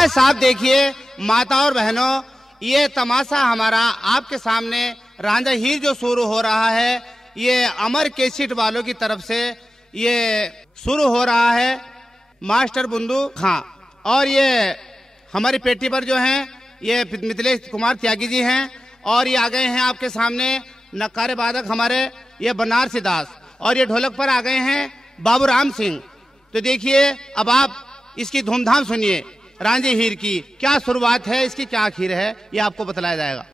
आज साहब देखिए माता और बहनों, ये तमाशा हमारा आपके सामने रांझा हीर जो शुरू हो रहा है, ये अमर कैसेट वालों की तरफ से ये शुरू हो रहा है, मास्टर बुंदू खां। और ये हमारी पेटी पर जो हैं ये मिथिलेश कुमार त्यागी जी हैं, और ये आ गए हैं आपके सामने नक्कारे वादक हमारे ये बनारसी दास, और ये ढोलक पर आ गए हैं बाबूराम सिंह। तो देखिए अब आप इसकी धूमधाम सुनिए, रांझे हीर की क्या शुरुआत है, इसकी क्या आखिर है, ये आपको बतलाया जाएगा।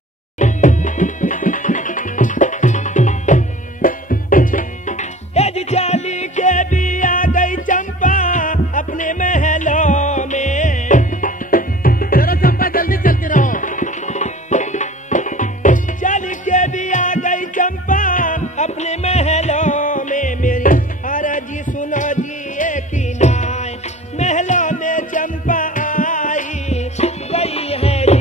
चाली के भी आ गई चंपा अपने महलों में। चलो चंपा जल्दी चलती रहो। चाली के भी आ गई चंपा अपने महलों में। मेरी अर्जी सुनो जी एक ही नाय, महलों में चंपा आई गई है जी।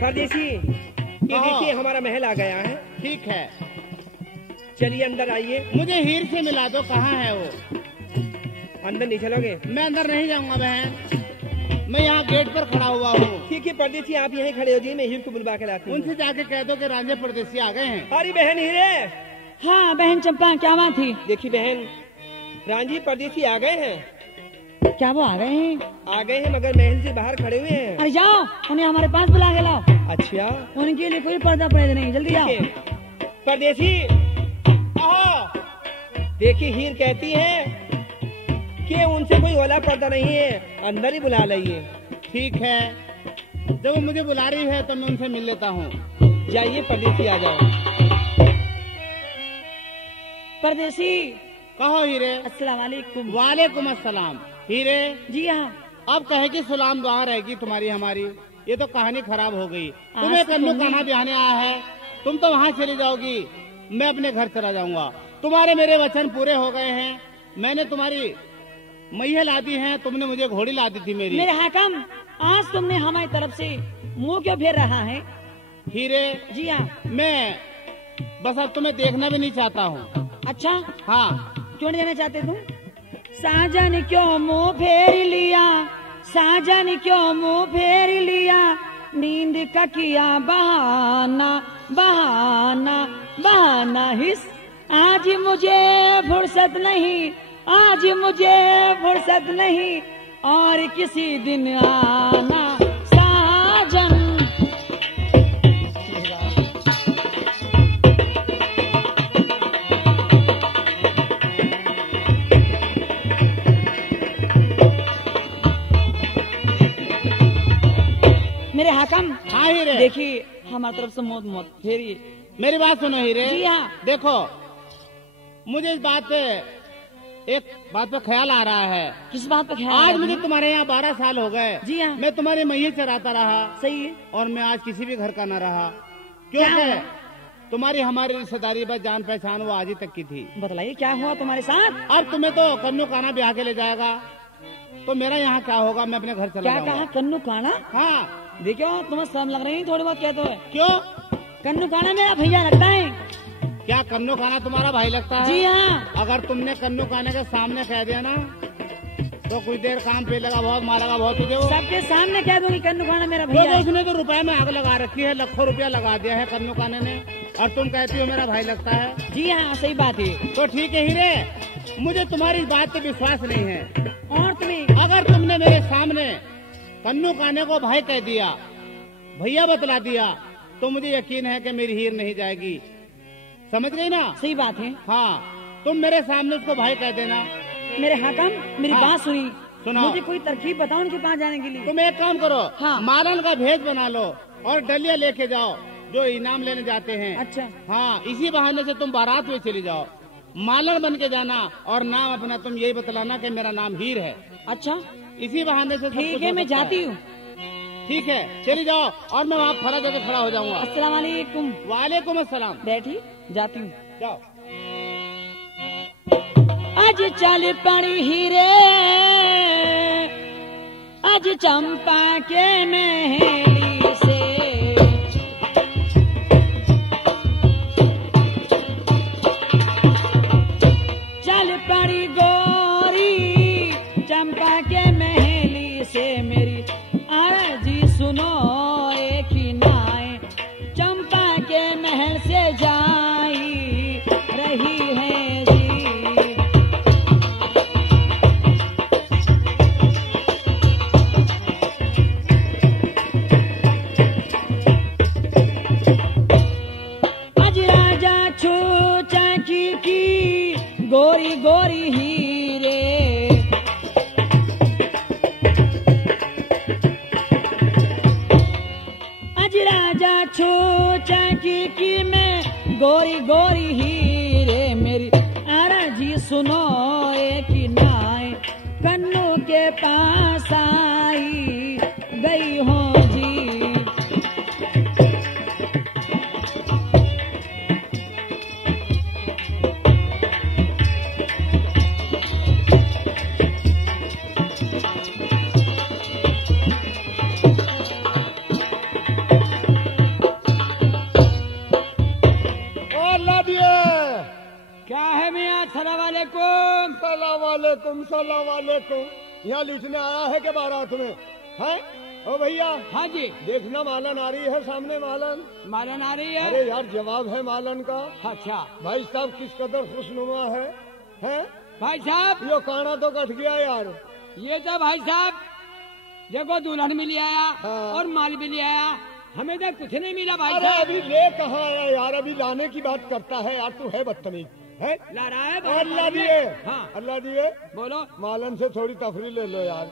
परदेसी, ये देखिए हमारा महल आ गया है। ठीक है, चलिए अंदर आइए। मुझे हीर से मिला दो, कहाँ है वो? अंदर नहीं चलोगे? मैं अंदर नहीं जाऊंगा बहन, मैं यहाँ गेट पर खड़ा हुआ हूँ। ठीक है परदेसी, आप यहीं खड़े हो जी, मैं हीर को बुलवा के लाती हूँ। उनसे जाके कह दो कि रांझे परदेसी आ गए हैं। अरे बहन हीरे। हाँ बहन चंपा, क्या बात थी? देखिए बहन, रांझी परदेसी आ गए हैं। क्या वो आ गए हैं? आ गए हैं मगर महल से बाहर खड़े हुए हैं। अरे जाओ, उन्हें हमारे पास बुला के लाओ। अच्छा, उनके लिए कोई पर्दा पर्दा नहीं, जल्दी जाओ। परदेसी देखिए, हीर कहती है कि उनसे कोई ओला पर्दा नहीं है, अंदर ही बुला लाइए। ठीक है, जब वो मुझे बुला रही है तो मैं उनसे मिल लेता हूँ। जाइए परदेसी, आ जाओ। परदेसी। कहो हीरे। अस्सलाम वालेकुम। वालेकुम अस्सलाम। हीरे जी हाँ। अब कहे कि सलाम दुआ रहेगी तुम्हारी हमारी, ये तो कहानी खराब हो गई। तुम्हें कन्नू कान्हा ब्याहने आया है, तुम तो वहाँ चली जाओगी, मैं अपने घर चला जाऊंगा। तुम्हारे मेरे वचन पूरे हो गए हैं, मैंने तुम्हारी मैया ला दी है, तुमने मुझे घोड़ी ला दी थी मेरी। मेरे हाकम, आज तुमने हमारी तरफ से मुंह क्यों फेर रहा है? हीरे जी हाँ। मैं बस अब तुम्हें देखना भी नहीं चाहता हूँ। अच्छा, हाँ। क्यों नहीं जाना चाहते तुम? साजन क्यों मुंह फेर लिया, साजन क्यों मुंह फेर लिया, नींद का किया बहाना, बहाना बहाना हिस। आज मुझे फुर्सत नहीं, आज मुझे फुर्सत नहीं, और किसी दिन आना साजन। मेरे हाकम। हाँ हीरे। देखिए हमारी तरफ से मौत मौत फेरिए। मेरी बात सुनो हीरे। जी हाँ। देखो, मुझे इस बात पे एक बात पे ख्याल आ रहा है। किस बात पे ख्याल? आज मुझे तुम्हारे यहाँ 12 साल हो गए। जी हाँ। मैं तुम्हारे मैये चराता रहा। सही है। और मैं आज किसी भी घर का न रहा, क्योंकि तुम्हारी हमारी रिश्तेदारी बस जान पहचान वो आज ही तक की थी। बतलाइए क्या हुआ तुम्हारे साथ? अब तुम्हें तो कन्नू कान्हा ब्याह के ले जाएगा, तो मेरा यहाँ क्या होगा? मैं अपने घर चला क्या जाऊंगा। कहा? कन्नू काना? हाँ। देखो तुम्हें शर्म लग रही है थोड़ी बहुत, क्या तो है? क्यों? कन्नू काना मेरा भैया लगता है। क्या कन्नू कान्हा तुम्हारा भाई लगता है? जी हाँ। अगर तुमने कन्नू कान्हा के सामने कह दिया ना, तो कुछ देर काम पे लगा बहुत, मारेगा बहुत तुझे वो। सबके सामने कह दूंगी कन्नू काना मेरा तो भैया है। उसने तो रुपए में आग लगा रखी है, लाखों रुपया लगा दिया है कन्नू कान्हा ने, और तुम कहती हो मेरा भाई लगता है। जी हाँ, सही बात है। तो ठीक है हीरे, मुझे तुम्हारी बात पे विश्वास नहीं है। और तुम्हें अगर तुमने मेरे सामने कन्नू कान्हे को भाई कह दिया, भैया बतला दिया, तो मुझे यकीन है कि मेरी हीर नहीं जाएगी। समझ गई ना? सही बात है। हाँ, तुम मेरे सामने उसको भाई कह देना। मेरे हाकम, मेरी हाँ। बात सुनी। सुनो। मुझे कोई तरकीब बताओ उनके पास जाने के लिए। तुम एक काम करो। हाँ। मालन का भेज बना लो और डलिया लेके जाओ जो इनाम लेने जाते हैं। अच्छा। हाँ, इसी बहाने से तुम बारात में चली जाओ। मालन बन के जाना और नाम अपना तुम यही बतलाना कि मेरा नाम हीर है। अच्छा इसी बहाने से सब ठीक कुछ है, हो मैं सकता जाती हूँ। ठीक है, चली जाओ और मैं वहाँ खड़ा जगह खड़ा हो जाऊंगा। अस्सलाम वालेकुम। वालेकुम अस्सलाम। बैठी, जाती हूँ। जाओ। आज चल पड़ी हीरे, आज चंपा के महली से चल पड़ी गोरी, चंपा के महली से मेरी अर्जी सुनो एक ही नाय, चंपा के महल से जाई रही है जी। आज राजा छोचा की गोरी गोरी हीरे, आज राजा छोचा की में गोरी गोरी हीरे मेरी अर्जी सुनो एक नाय, कन्नू के पास आई गई हो जी। क्या है मियाँ? सलाम वालेकुम। सलाम वालेकुम, सलाम वालेकुम। यहाँ लिखने आया है के बारात में है? ओ भैया, हाँ जी, देखना मालन आ रही है सामने, मालन मालन आ रही है। अरे यार जवाब है मालन का। अच्छा भाई साहब किस कदर खुशनुमा है? भाई साहब, यो काना तो कट गया यार। ये तो भाई साहब देखो दुल्हन भी ले आया हाँ। और माल भी ले आया, हमें तो कुछ नहीं मिला भाई अरे साहब। अभी ले कहाँ आया यार, अभी लाने की बात करता है यार, तू है बदतमीज है। ला रहा है अल्लाह दिए, हाँ अल्लाह दिए, बोलो। मालन से थोड़ी तफरी ले लो यार।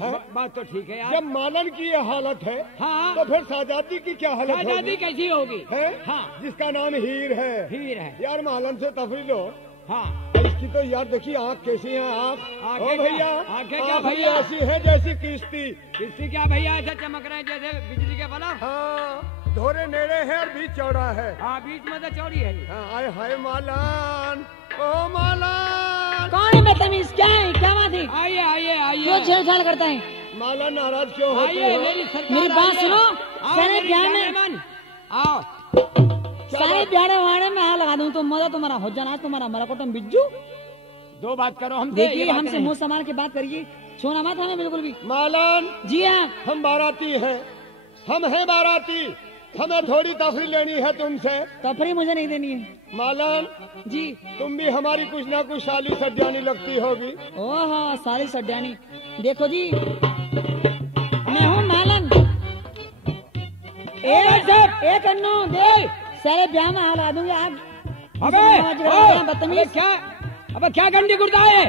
है? बात तो ठीक है यार। जब मालन की ये हालत है हाँ, तो फिर साजादी की क्या हालत आजादी होगी? कैसी होगी? है? हाँ, जिसका नाम हीर है। हीर है। यार मालन से तफरी लो। हाँ, इसकी तो यार देखिए आँख कैसी है आँख। आँखें ओ भैया, क्या? आँखें क्या आँख भैया? ऐसी है जैसी किश्ती। किसकी क्या भैया ऐसे चमक रहे हैं जैसे बिजली के बल्ब? हाँ, धोरे नेड़े है और बीच चौड़ा है। हाँ, बीच में तो चौड़ी है। हाँ, आए हाय मालन, ओ मालन। कौन है बदतमीज? क्या है? क्या बात है? आइए आइए आइए। क्यों छेड़छाड़ करता है? मालन नाराज क्यों होती आइए, हो? मेरी बात सुनो। सारे ब्याह में आओ, सारे ब्याह वाड़े में हाथ लगा दूं तो मजा तुम्हारा हो जाना, तुम्हारा हमारा कोटम बिज्जू। दो बात करो हमसे। देखिए हमसे मुंह संभाल के बात करिए, छोना मत हमें बिल्कुल भी। मालन, जी हाँ, हम बाराती हैं, हम हैं बाराती, हमें थोड़ी तफरी लेनी है तुमसे। तफरी मुझे नहीं देनी है। मालन जी, तुम भी हमारी कुछ ना कुछ साली सज्जानी लगती होगी। ओहो सारी सड्यानी। देखो जी, मैं हूँ मालन। एक अन्नू दे, सारे ब्याह में हाथ लगा दूंगी आप। बदतमीज। क्या? अबे क्या गंदी गुर्दा है?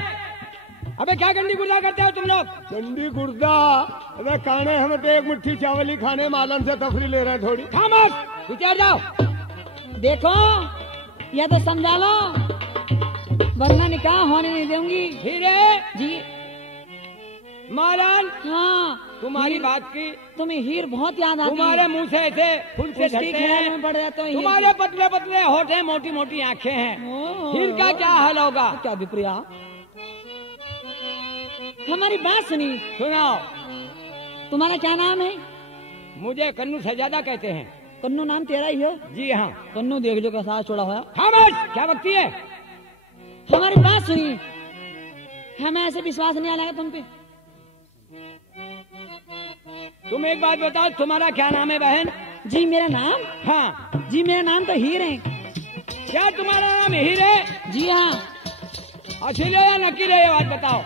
अबे क्या गंदी गुर्दा करते हो तुम लोग? चंडी गुर्दा, अबे काने, हमें तो एक मुट्ठी चावल ही खाने, मालन से तफरी ले रहे हैं थोड़ी। खामोश, विचार जाओ। देखो या तो समझा लो वरना निकाह होने नहीं दूंगी। हीरे जी, मालन। हाँ, तुम्हारी बात की तुम्हें हीर बहुत याद आती है। तुम्हारे मुंह से ऐसे फूल से झड़ते हैं, पड़ जाते हैं। तुम्हारे पतले पतले होठ हैं, मोटी मोटी आंखें हैं। हीर का क्या हाल होगा? क्या विप्रिया, हमारी बात सुनी। सुनाओ। तुम्हारा क्या नाम है? मुझे कन्नू शहजादा कहते हैं। कन्नू नाम तेरा ही है? जी हाँ। कन्नू देख जो कैसा छोड़ा हुआ। खामोश, क्या बकती है? हमारी बात सुनी, हमें ऐसे विश्वास नहीं आएगा तुम पे। तुम एक बात बताओ, तुम्हारा क्या नाम है बहन? जी मेरा नाम? हाँ जी, मेरा नाम तो हीर है। क्या तुम्हारा नाम हीर है? जी हाँ। असली है या नकली है, ये बात बताओ।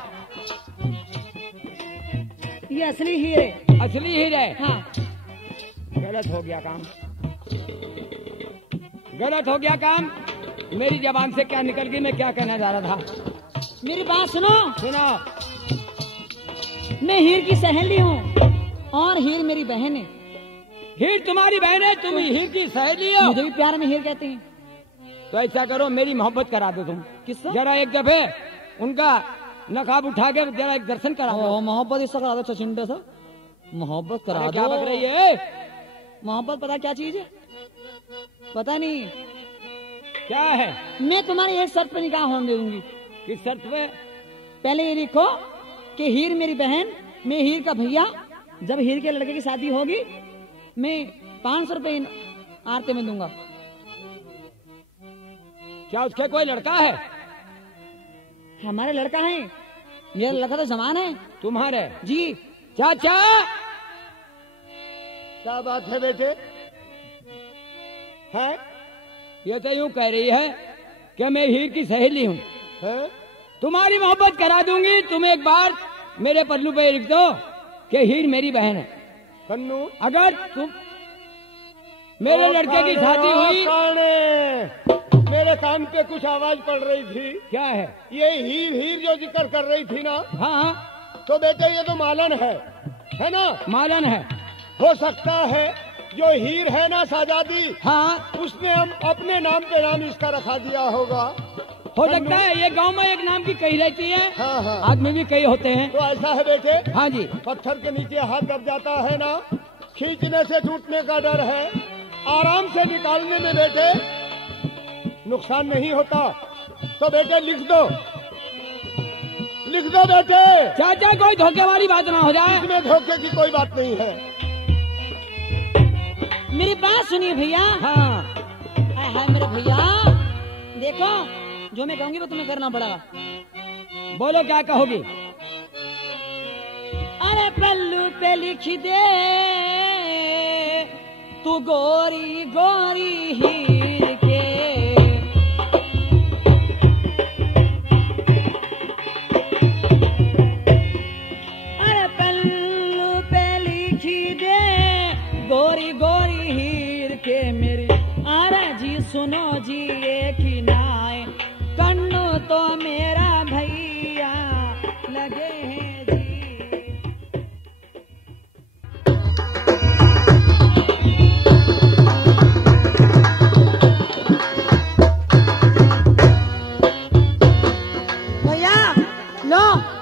ये असली हीर है। असली हीर है? हाँ। गलत हो गया काम, गलत हो गया काम। मेरी जबान से क्या निकल गई, मैं क्या कहना चाह रहा था। मेरी बात सुनो। सुनो। मैं हीर की सहेली हूँ और हीर मेरी बहन है। हीर तुम्हारी बहन है, तुम हीर की सहेली हो? मुझे भी प्यार में हीर कहते हैं। तो ऐसा करो, मेरी मोहब्बत करा दो तुम। किससे? जरा एक दफे उनका नकाब उठा के जरा एक दर्शन करा दो। मोहब्बत इससे करा दो चचिंडे से, मोहब्बत करा दो। क्या बक रही है? मोहब्बत पता क्या चीज है? पता नहीं क्या है? मैं तुम्हारी एक शर्त पे निकाह होने दूंगी। किस शर्त पे? पहले ये लिखो कि हीर मेरी बहन मैं हीर का भैया, जब हीर के लड़के की शादी होगी मैं 500 रुपए आरते में दूंगा। क्या उसके कोई लड़का है? हमारे लड़का है, मेरा लड़का तो जवान है। तुम्हारे? जी। चाचा क्या बात है बेटे? है ये तो यूं कह रही है कि मैं हीर की सहेली हूँ, हैं? तुम्हारी मोहब्बत करा दूंगी। तुम एक बार मेरे पल्लू पे लिख दो कि हीर मेरी बहन है। कन्नू, अगर तुम मेरे लड़के की शादी हुई। मेरे कान पे कुछ आवाज पड़ रही थी। क्या है? ये हीर हीर जो जिक्र कर रही थी ना, हाँ हाँ, तो बेटे ये तो मालन है ना? मालन है। हो सकता है जो हीर है ना साजादी, हाँ, उसने हम अपने नाम पे नाम इसका रखा दिया होगा। हो सकता है। ये गांव में एक नाम की कही रहती है, हाँ हाँ, आदमी भी कई होते हैं। तो ऐसा है बेटे। हाँ जी। पत्थर के नीचे हाथ दब जाता है ना, खींचने से टूटने का डर है, आराम से निकालने में बेटे नुकसान नहीं होता। तो बेटे लिख दो बेटे। चाचा कोई धोखे वाली बात ना हो जाए। इसमें धोखे की कोई बात नहीं है। मेरी बात सुनिए भैया। हाँ, हाय मेरे भैया, देखो जो मैं कहूंगी वो तुम्हें करना पड़ेगा। बोलो क्या कहोगी? अरे पल्लू पे लिख दे तू गोरी गोरी हीर के, अरे पल्लू पे लिख दे गोरी गोरी हीर के मेरी। अरे जी सुनो जी एक ही नाय, कन्नू तो मेरा भैया लगे हैं जी।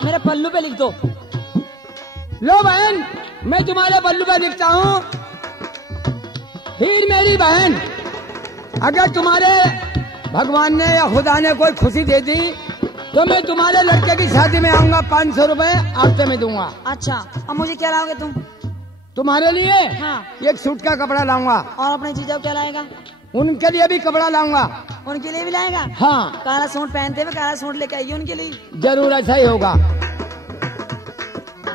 मेरे पल्लू पे लिख दो। लो बहन, मैं तुम्हारे पल्लू पे लिखता हूँ, हीर मेरी बहन। अगर तुम्हारे भगवान ने या खुदा ने कोई खुशी दे दी तो मैं तुम्हारे लड़के की शादी में आऊंगा, 500 रुपए आरते में दूंगा। अच्छा, अब मुझे क्या लाओगे तुम? तुम्हारे लिए हाँ। एक सूट का कपड़ा लाऊंगा। और अपने जीजा को क्या लाएगा? उनके लिए भी कपड़ा लाऊंगा। उनके लिए भी लाएगा? हाँ, काला सूट पहनते हुए काला सूट लेके आइए उनके लिए। जरूर ऐसा ही होगा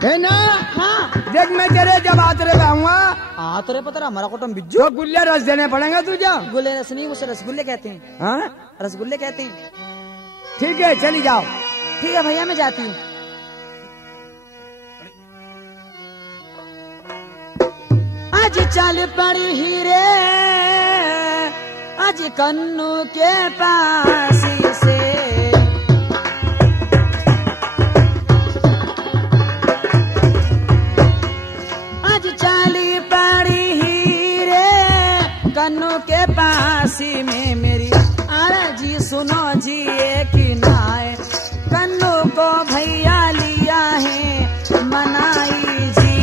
है ना? हाँ। देख मैं तेरे जब आतरे पे आऊंगा, आतरे पतरा हमारा कोटम बिज्जू, तो गुल्ले रस देने पड़ेंगे तुझे। गुल्ले रस नहीं, उसे रसगुल्ले कहते हैं। हाँ, रसगुल्ले कहते हैं। ठीक है, चली जाओ। ठीक है भैया, मैं जाती हूँ। आज चल पड़ी हीरे आज कन्नू के पास से, आज चली पड़ी हीरे कन्नू के पास में मेरी। अरे जी सुनो जी एक नाय, कन्नू को भैया लिया है मनाई जी।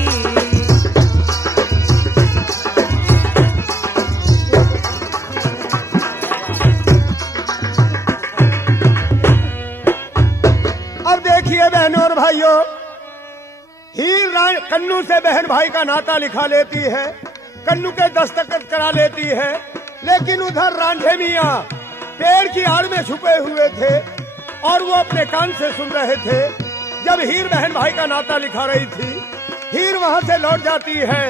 अब देखिए बहनों और भाइयों, हीर कन्नू से बहन भाई का नाता लिखा लेती है, कन्नू के दस्तखत करा लेती है, लेकिन उधर रांझे मियां पेड़ की आड़ में छुपे हुए थे और वो अपने कान से सुन रहे थे। जब हीर बहन भाई का नाता लिखा रही थी, हीर वहां से लौट जाती है।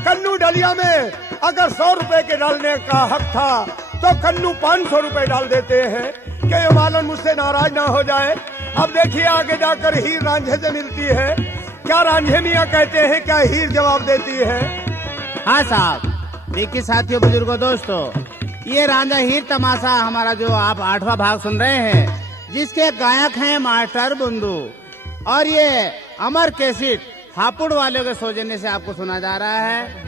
कन्नू डलिया में अगर 100 रुपए के डालने का हक था तो कन्नू 500 रुपए डाल देते हैं कि ये मालन मुझसे नाराज ना हो जाए। अब देखिए आगे जाकर हीर रांझे से मिलती है, क्या रांझे मियां कहते हैं, क्या हीर जवाब देती है? हाँ साहब, देखिए साथियों, बुजुर्गों, दोस्तों, ये रांझा हीर तमाशा हमारा जो आप 8वां भाग सुन रहे हैं, जिसके गायक हैं मास्टर बुंदू, और ये अमर कैसेट हापुड़ वालों के सौजन्य से आपको सुना जा रहा है।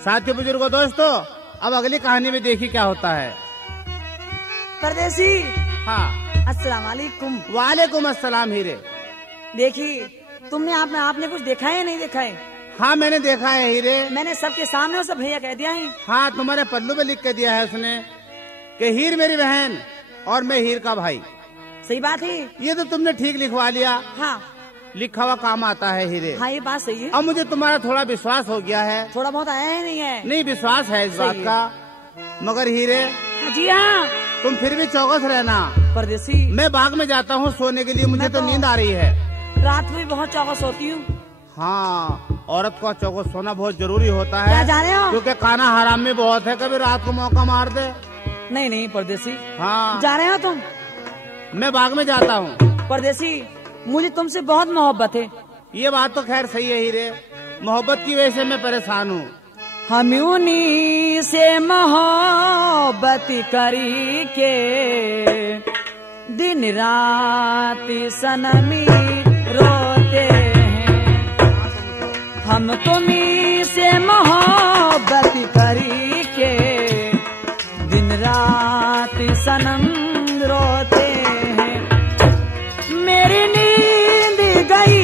साथियों, बुजुर्गों, दोस्तों, अब अगली कहानी में देखिए क्या होता है। परदेसी, हाँ, अस्सलाम वालेकुम। वालेकुम अस्सलाम। हीरे, देखिए तुमने आपने कुछ देखा है या नहीं देखा है? हाँ मैंने देखा है हीरे। मैंने सबके सामने उसे भैया कह दिया है। हाँ, तुम्हारे पल्लू पे लिख के दिया है उसने कि हीर मेरी बहन और मैं हीर का भाई। सही बात है। ये तो तुमने ठीक लिखवा लिया। हाँ, लिखा हुआ काम आता है हीरे। हाँ ये बात सही है। अब मुझे तुम्हारा थोड़ा विश्वास हो गया है। थोड़ा बहुत आया है नहीं है? नहीं, विश्वास है इस बात सही है। का। मगर हीरे जी हाँ। तुम फिर भी चौकस रहना। परदेसी मैं बाग में जाता हूँ सोने के लिए, मुझे तो नींद आ रही है। रात में बहुत चौकस होती हूँ। हाँ, औरत को चौकस सोना बहुत जरूरी होता है। क्या जा रहे हो? क्योंकि खाना हराम में बहुत है, कभी रात को मौका मार दे। नहीं नहीं परदेसी। हाँ, जा रहे हो तुम? मैं बाग में जाता हूँ। परदेसी मुझे तुमसे बहुत मोहब्बत है। ये बात तो खैर सही है हीरे, मोहब्बत की वजह से मैं परेशान हूँ। हम उन्हीं से मोहब्बत करी के दिन रात सनमी रोते हैं। हम तुम्हीं से मोहब्बत करी के दिन रात सनम रोते हैं। मेरी नींद गई,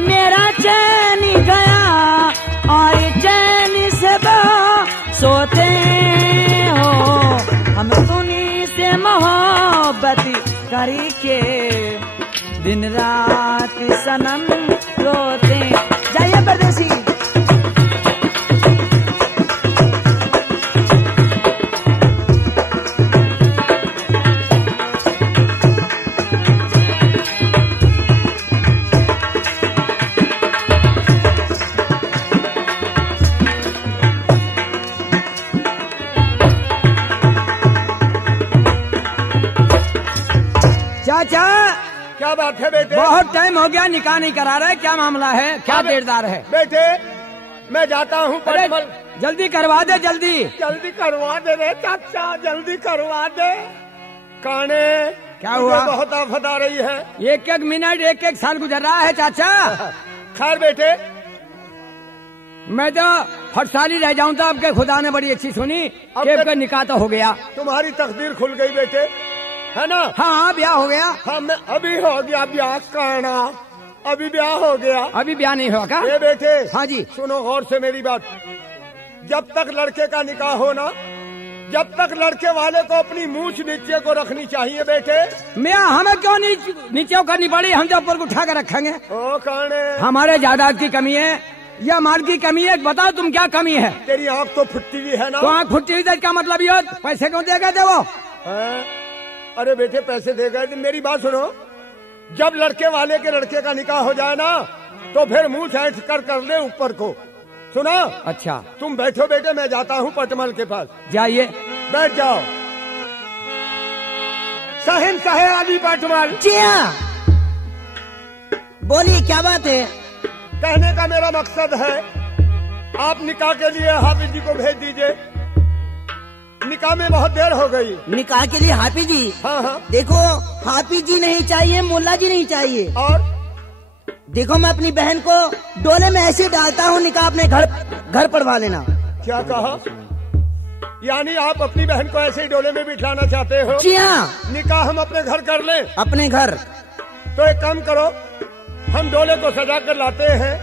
मेरा चैन गया, और चैन से सोते हो। हम तुनी से मोहब्बत करी के दिन रात सनम रोते। जाइए परदेसी। चाचा क्या बात है बेटे? बहुत टाइम हो गया, निकाह नहीं करा रहे, क्या मामला है? क्या देरदार है? बेटे मैं जाता हूँ पटमल। जल्दी करवा दे, जल्दी जल्दी करवा दे रे चाचा, जल्दी करवा दे। काने क्या हुआ? बहुत आफत आ रही है। एक एक मिनट, एक एक साल गुजर रहा है चाचा। खैर बेटे, मैं तो हर साल ही रह जाऊं तो आपके खुदा ने बड़ी अच्छी सुनी कि आपका निकाह तो हो गया। तुम्हारी तकदीर खुल गई बेटे, है ना? हाँ ब्याह हो गया। हाँ, मैं अभी हो गया ब्याह। काना अभी ब्याह हो गया। अभी ब्याह नहीं हुआ का? ये बेटे हाँ जी। सुनो गौर से मेरी बात। जब तक लड़के का निकाह हो ना, जब तक लड़के वाले को अपनी मूछ नीचे को रखनी चाहिए बेटे। मियाँ हमें क्यों नीचे करनी पड़ी? हम जब ऊपर उठा कर रखेंगे। ओ काने, हमारे जायदाद की कमी है या माल की कमी है? बताओ तुम क्या कमी है? तेरी आँख तो फुटती हुई है ना। तो आँख फुटती हुई का मतलब ये पैसे क्यों दे गए थे वो? अरे बेटे पैसे दे गए। मेरी बात सुनो, जब लड़के वाले के लड़के का निकाह हो जाए ना, तो फिर मुंह ऐंठ कर ले ऊपर को। सुना? अच्छा तुम बैठो बेटे, मैं जाता हूँ पटमल के पास। जाइए, बैठ जाओ। सहन सहे आदि पटमल। जी हाँ, बोलिए क्या बात है? कहने का मेरा मकसद है, आप निकाह के लिए हाफिज जी को भेज दीजिए। निकाह में बहुत देर हो गई। निकाह के लिए हाफिज जी? हाँ हाँ। देखो हाफिज जी नहीं चाहिए, मुल्ला जी नहीं चाहिए। और देखो मैं अपनी बहन को डोले में ऐसे डालता हूँ, निकाह अपने घर पढ़वा लेना। क्या कहा? यानी आप अपनी बहन को ऐसे ही डोले में बिठाना चाहते हो? जी हाँ। निकाह हम अपने घर कर लें? अपने घर? तो एक काम करो, हम डोले को सजा कर लाते हैं,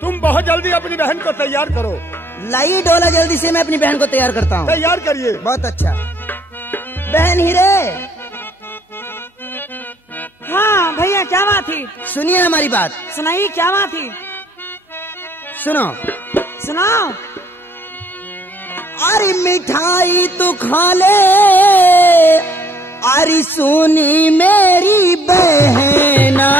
तुम बहुत जल्दी अपनी बहन को तैयार करो। लाइए डोला जल्दी से, मैं अपनी बहन को तैयार करता हूँ। तैयार करिए। बहुत अच्छा। बहन हीरे। हाँ भैया क्या बात थी? सुनिए हमारी बात। सुनाइए क्या बात थी? सुनो। सुनाओ। अरे मिठाई तू खा ले, अरे सुनी मेरी बहना,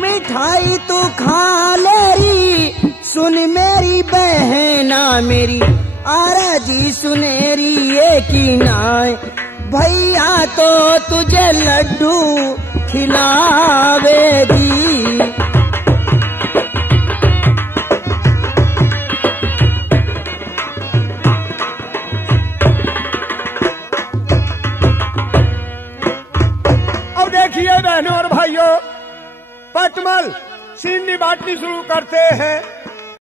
मिठाई तू खा ले री, सुन मेरी बहना, मेरी आरज़ी सुनेरी ये की नाय, भैया तो तुझे लड्डू खिलावेगी। अब देखिए बहनों और भाइयों, पटमल सीनी बांटनी शुरू करते हैं।